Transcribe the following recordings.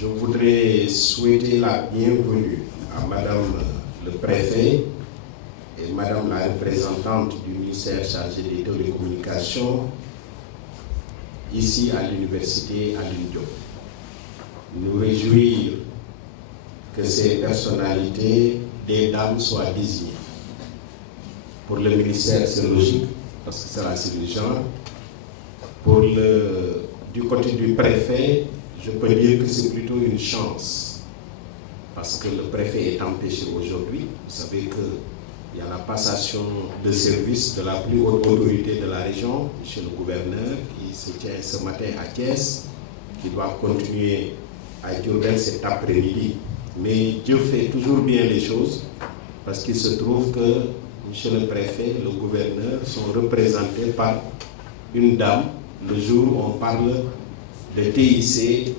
Je voudrais souhaiter la bienvenue à Madame le Préfet et Madame la représentante du ministère chargé des télécommunications ici à l'université Alioune Diop. Nous réjouir que ces personnalités, des dames, soient désignées. Pour le ministère, c'est logique, parce que c'est assez urgent. Du côté du préfet, je peux dire que c'est plutôt une chance, parce que le préfet est empêché aujourd'hui. Vous savez qu'il y a la passation de service de la plus haute autorité de la région, chez le gouverneur, qui se tient ce matin à Thiès, qui doit continuer à Diourbel cet après-midi. Mais Dieu fait toujours bien les choses, parce qu'il se trouve que monsieur le préfet, le gouverneur sont représentés par une dame le jour où on parle de TIC,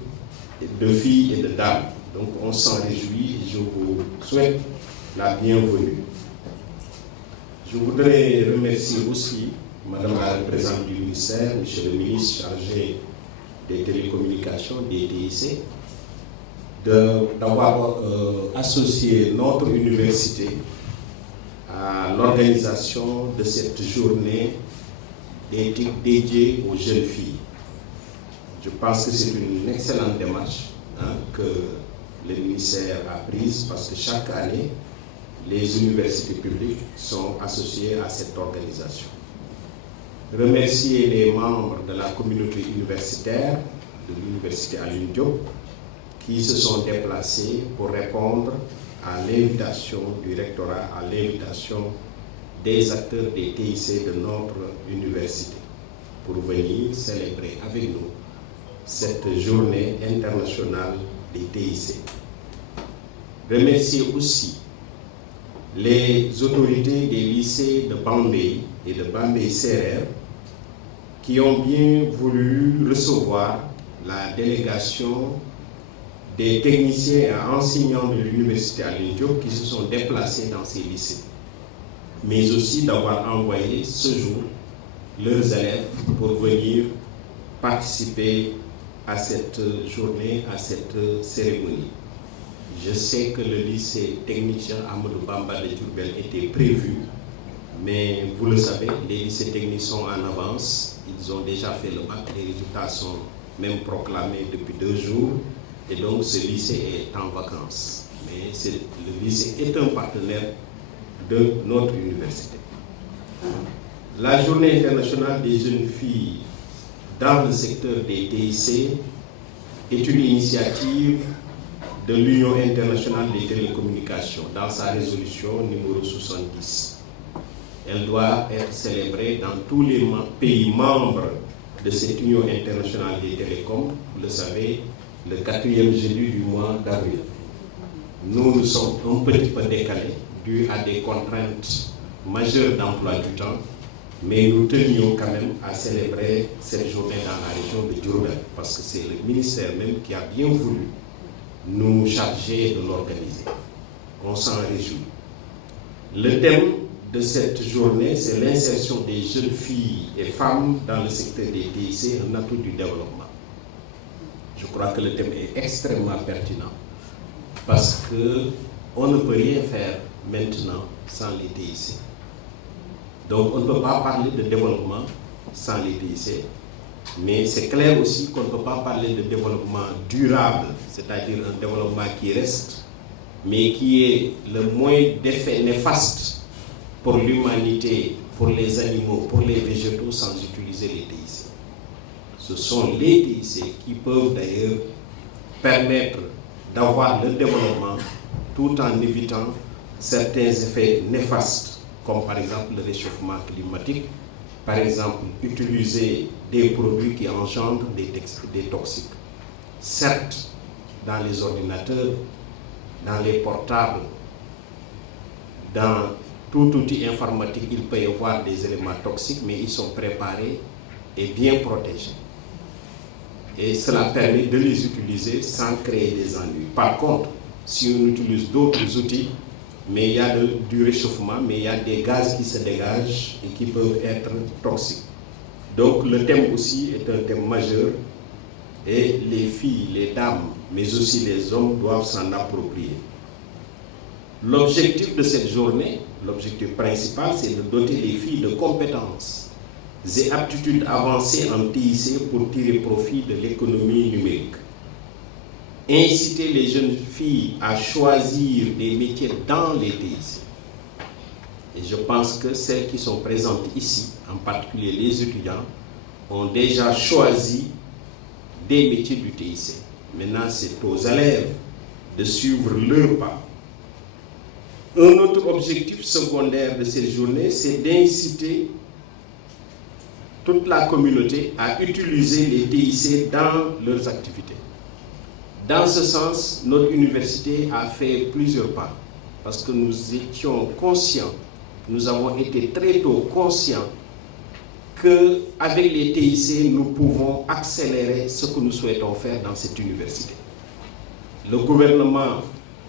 de filles et de dames. Donc on s'en réjouit et je vous souhaite la bienvenue. Je voudrais remercier aussi Madame la représentante du ministère, monsieur le ministre chargé des télécommunications, des TIC, d'avoir associé notre université à l'organisation de cette journée d'éthique dédiée aux jeunes filles. Je pense que c'est une excellente démarche que le ministère a prise, parce que chaque année, les universités publiques sont associées à cette organisation. Remercier les membres de la communauté universitaire de l'université Alioune Diop qui se sont déplacés pour répondre à l'invitation du rectorat, à l'invitation des acteurs des TIC de notre université, pour venir célébrer avec nous cette journée internationale des TIC. Remercier aussi les autorités des lycées de Bambey et de Bambey-Serer qui ont bien voulu recevoir la délégation des techniciens et enseignants de l'université Alioune Diop qui se sont déplacés dans ces lycées, mais aussi d'avoir envoyé ce jour leurs élèves pour venir participer à cette journée, à cette cérémonie. Je sais que le lycée technicien Amadou Bamba de Diourbel était prévu, mais vous le savez, les lycées techniques sont en avance, ils ont déjà fait le bac, les résultats sont même proclamés depuis 2 jours, et donc ce lycée est en vacances. Mais le lycée est un partenaire de notre université. La journée internationale des jeunes filles dans le secteur des TIC est une initiative de l'Union internationale des télécommunications dans sa résolution numéro 70. Elle doit être célébrée dans tous les pays membres de cette Union internationale des télécoms, vous le savez, le 4e jeudi du mois d'avril. Nous sommes un petit peu décalés dû à des contraintes majeures d'emploi du temps, mais nous tenions quand même à célébrer cette journée dans la région de Diourbel, parce que c'est le ministère même qui a bien voulu nous charger de l'organiser. On s'en réjouit. Le thème de cette journée, c'est l'insertion des jeunes filles et femmes dans le secteur des TIC, un atout du développement. Je crois que le thème est extrêmement pertinent, parce qu'on ne peut rien faire maintenant sans les TIC. Donc on ne peut pas parler de développement sans les TIC, mais c'est clair aussi qu'on ne peut pas parler de développement durable, c'est-à-dire un développement qui reste, mais qui est le moins d'effets néfastes pour l'humanité, pour les animaux, pour les végétaux, sans utiliser les TIC. Ce sont les TIC qui peuvent d'ailleurs permettre d'avoir le développement tout en évitant certains effets néfastes, comme par exemple le réchauffement climatique, par exemple utiliser des produits qui engendrent des toxiques. Certes, dans les ordinateurs, dans les portables, dans tout outil informatique, il peut y avoir des éléments toxiques, mais ils sont préparés et bien protégés. Et cela permet de les utiliser sans créer des ennuis. Par contre, si on utilise d'autres outils, mais il y a du réchauffement, mais il y a des gaz qui se dégagent et qui peuvent être toxiques. Donc le thème aussi est un thème majeur et les filles, les dames, mais aussi les hommes doivent s'en approprier. L'objectif de cette journée, l'objectif principal, c'est de doter les filles de compétences et aptitudes avancées en TIC pour tirer profit de l'économie numérique. Inciter les jeunes filles à choisir des métiers dans les TIC. Et je pense que celles qui sont présentes ici, en particulier les étudiants, ont déjà choisi des métiers du TIC. Maintenant, c'est aux élèves de suivre leur pas. Un autre objectif secondaire de cette journée, c'est d'inciter toute la communauté à utiliser les TIC dans leurs activités. Dans ce sens, notre université a fait plusieurs pas, parce que nous étions conscients, nous avons été très tôt conscients qu'avec les TIC, nous pouvons accélérer ce que nous souhaitons faire dans cette université. Le gouvernement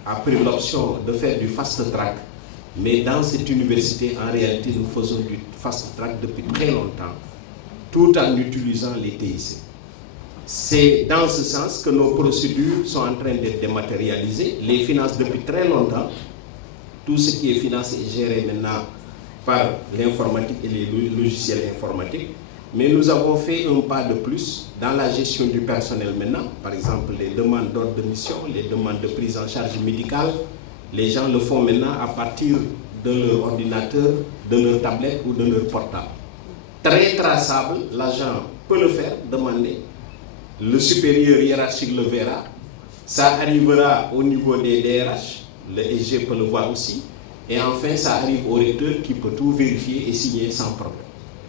a pris l'option de faire du fast track, mais dans cette université, en réalité, nous faisons du fast track depuis très longtemps, tout en utilisant les TIC. C'est dans ce sens que nos procédures sont en train d'être dématérialisées. Les finances depuis très longtemps, tout ce qui est financé est géré maintenant par l'informatique et les logiciels informatiques. Mais nous avons fait un pas de plus dans la gestion du personnel maintenant. Par exemple, les demandes d'ordre de mission, les demandes de prise en charge médicale, les gens le font maintenant à partir de leur ordinateur, de leur tablette ou de leur portable. Très traçable, l'agent peut le faire, demander. Le supérieur hiérarchique le verra. Ça arrivera au niveau des DRH, le SG peut le voir aussi. Et enfin, ça arrive au recteur qui peut tout vérifier et signer sans problème.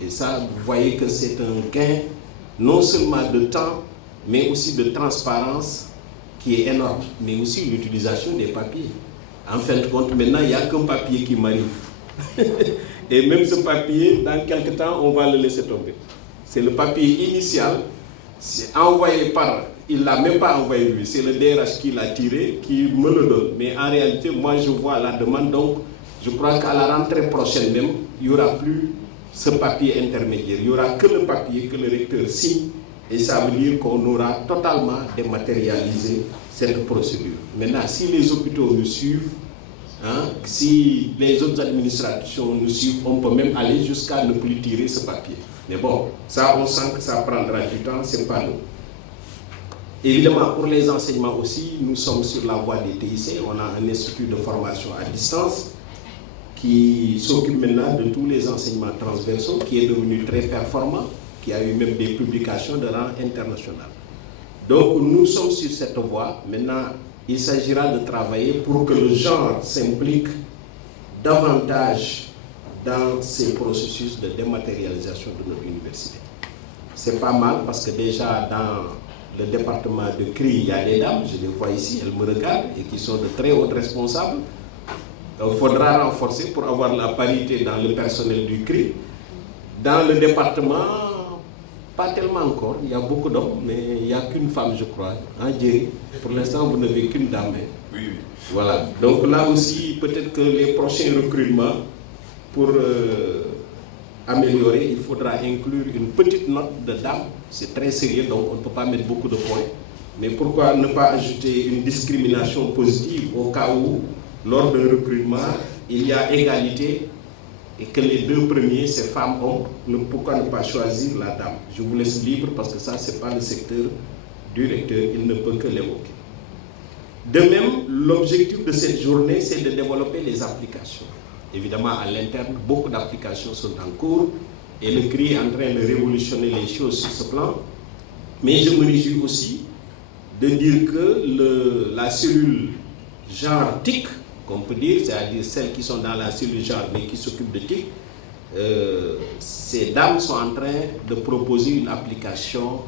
Et ça, vous voyez que c'est un gain non seulement de temps, mais aussi de transparence qui est énorme, mais aussi l'utilisation des papiers. En fin de compte, maintenant, il n'y a qu'un papier qui m'arrive. Et même ce papier, dans quelques temps, on va le laisser tomber. C'est le papier initial, c'est envoyé par, il ne l'a même pas envoyé lui, c'est le DRH qui l'a tiré, qui me le donne. Mais en réalité, moi, je vois la demande, donc je crois qu'à la rentrée prochaine même, il n'y aura plus ce papier intermédiaire. Il n'y aura que le papier que le recteur signe, et ça veut dire qu'on aura totalement dématérialisé cette procédure. Maintenant, si les hôpitaux nous suivent, si les autres administrations nous suivent, on peut même aller jusqu'à ne plus tirer ce papier. Mais bon, ça, on sent que ça prendra du temps, c'est pas nous. Évidemment, pour les enseignements aussi, nous sommes sur la voie des TIC. On a un institut de formation à distance qui s'occupe maintenant de tous les enseignements transversaux, qui est devenu très performant, qui a eu même des publications de rang international. Donc, nous sommes sur cette voie. Maintenant, il s'agira de travailler pour que le genre s'implique davantage dans ces processus de dématérialisation de notre université. C'est pas mal parce que déjà dans le département de CRI, il y a des dames, je les vois ici, elles me regardent et qui sont de très hautes responsables. Il faudra renforcer pour avoir la parité dans le personnel du CRI. Dans le département, pas tellement encore, il y a beaucoup d'hommes, mais il n'y a qu'une femme, je crois, en Djeri. Pour l'instant, vous n'avez qu'une dame. Oui, oui. Voilà. Donc là aussi, peut-être que les prochains recrutements, pour améliorer, il faudra inclure une petite note de dame. C'est très sérieux, donc on ne peut pas mettre beaucoup de points. Mais pourquoi ne pas ajouter une discrimination positive au cas où, lors d'un recrutement, il y a égalité et que les deux premiers, c'est femmes-hommes, pourquoi ne pas choisir la dame? Je vous laisse libre parce que ça, ce n'est pas le secteur du recteur, il ne peut que l'évoquer. De même, l'objectif de cette journée, c'est de développer les applications. Évidemment, à l'interne, beaucoup d'applications sont en cours et le CRI est en train de révolutionner les choses sur ce plan. Mais je me réjouis aussi de dire que la cellule genre TIC, qu'on peut dire, c'est-à-dire celles qui sont dans la cellule genre mais qui s'occupent de TIC, ces dames sont en train de proposer une application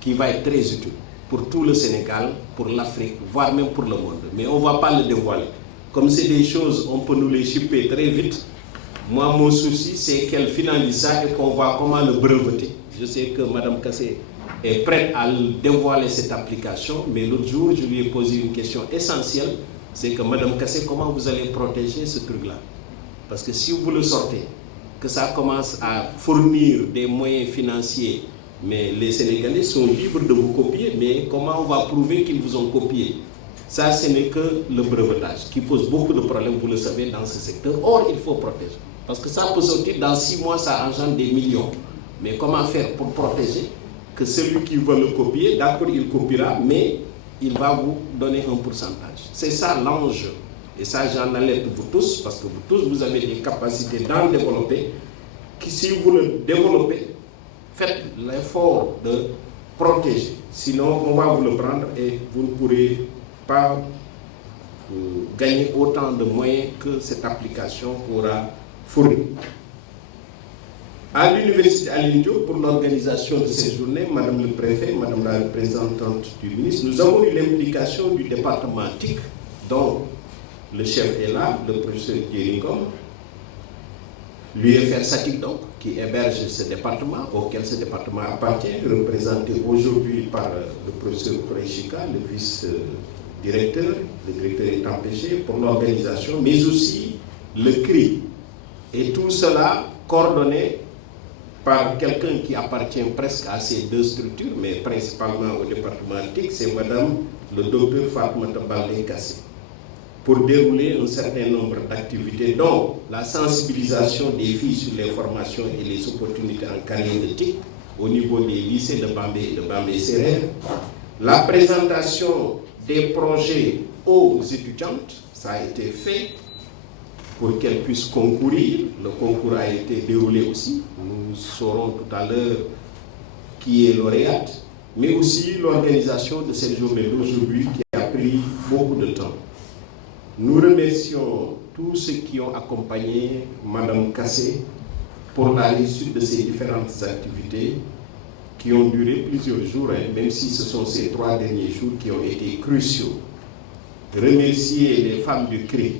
qui va être très utile pour tout le Sénégal, pour l'Afrique, voire même pour le monde. Mais on ne va pas le dévoiler. Comme c'est des choses, on peut nous les shipper très vite. Moi, mon souci, c'est qu'elle finalise ça et qu'on voit comment le breveter. Je sais que Mme Kassé est prête à dévoiler cette application, mais l'autre jour, je lui ai posé une question essentielle, c'est que Mme Kassé, comment vous allez protéger ce truc-là? Parce que si vous le sortez, que ça commence à fournir des moyens financiers Mais les Sénégalais sont libres de vous copier, mais comment on va prouver qu'ils vous ont copié? Ça, ce n'est que le brevetage qui pose beaucoup de problèmes, vous le savez, dans ce secteur. Or, il faut protéger. Parce que ça peut sortir dans 6 mois, ça engendre des millions. Mais comment faire pour protéger que celui qui veut le copier, d'accord, il copiera, mais il va vous donner un pourcentage. C'est ça l'enjeu. Et ça, j'en alerte vous tous, parce que vous tous, vous avez des capacités d'en développer, qui, si vous le développez, faites l'effort de protéger. Sinon, on va vous le prendre et vous ne pourrez pas gagner autant de moyens que cette application aura fourni. À l'université Alioune Diop, pour l'organisation de cette journée, Madame le Préfet, Madame la représentante du ministre, nous avons eu l'implication du département TIC, dont le chef est là, le professeur Dieringom, l'UFR SATIC donc, qui héberge ce département, auquel ce département appartient, représenté aujourd'hui par le professeur Kourechika, le vice-directeur, le directeur est empêché pour l'organisation, mais aussi le CRI. Et tout cela coordonné par quelqu'un qui appartient presque à ces deux structures, mais principalement au département TIC, c'est Madame le docteur Fatmata Baldé Kassé, pour dérouler un certain nombre d'activités, dont la sensibilisation des filles sur les formations et les opportunités en carrière de TIC au niveau des lycées de Bambey et de Bambey-Sérère, la présentation des projets aux étudiantes, ça a été fait pour qu'elles puissent concourir. Le concours a été déroulé aussi. Nous saurons tout à l'heure qui est lauréate, mais aussi l'organisation de cette journée d'aujourd'hui qui a pris beaucoup de temps. Nous remercions tous ceux qui ont accompagné Madame Kassé pour la réussite de ces différentes activités qui ont duré plusieurs jours, même si ce sont ces 3 derniers jours qui ont été cruciaux. Remercier les femmes du CRI,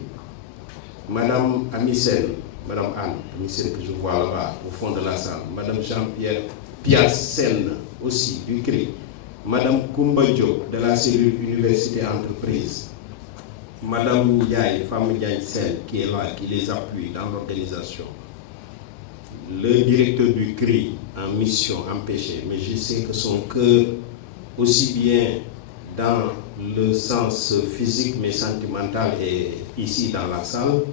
Madame Amissel, Madame Anne Amissel que je vois là-bas au fond de la salle, Madame Jean-Pierre Piassen aussi du CRI, Madame Koumba Diop de la cellule Université Entreprise, Madame Ndiaye, femme Ndiaye Sen, qui est là, qui les appuie dans l'organisation, le directeur du CRI en mission empêché, mais je sais que son cœur, aussi bien dans le sens physique mais sentimental, est ici dans la salle.